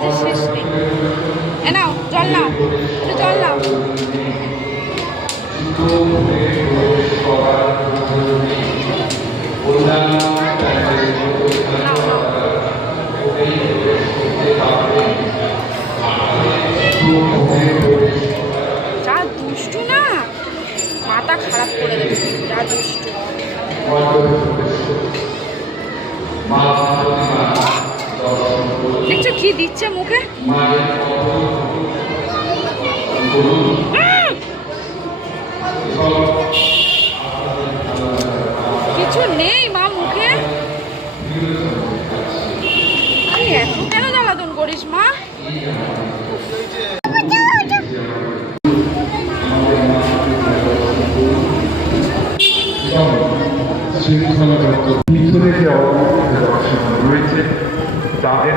কাজের শেষ নেই। এ নাও, জল নাও, একটু জল নাও। যা দুষ্টু না, মাথা খারাপ করে দেবে। যা দুষ্টু। দেখছ কি দিচ্ছে মুখে? কিছু নেই মা মুখে। কেন জ্বালাতন করিস মা? শৃঙ্খলাবদ্ধ ভিতরে যে অবস্থা দর্শন রয়েছে, তাদের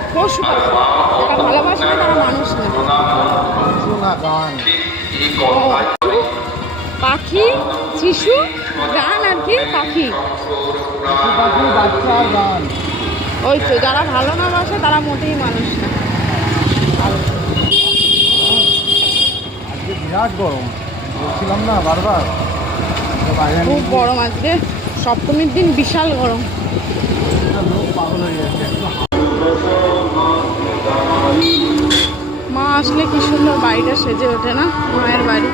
পশু পাখি যারা ভালোবাসে না তারা মানুষ না। পাখি শিশু গান আর কি পাখি। ওই তো যারা ভালো না বাসে তারা মোটেই মানুষ না। বিরাট গরম। বলছিলাম না বারবার। খুব গরম আজকে। সপ্তমীর দিন বিশাল গরম। পাগল হয়ে যাচ্ছে আসলে কি সুন্দর বাড়িটা সেজে ওঠে না মায়ের বাড়ি।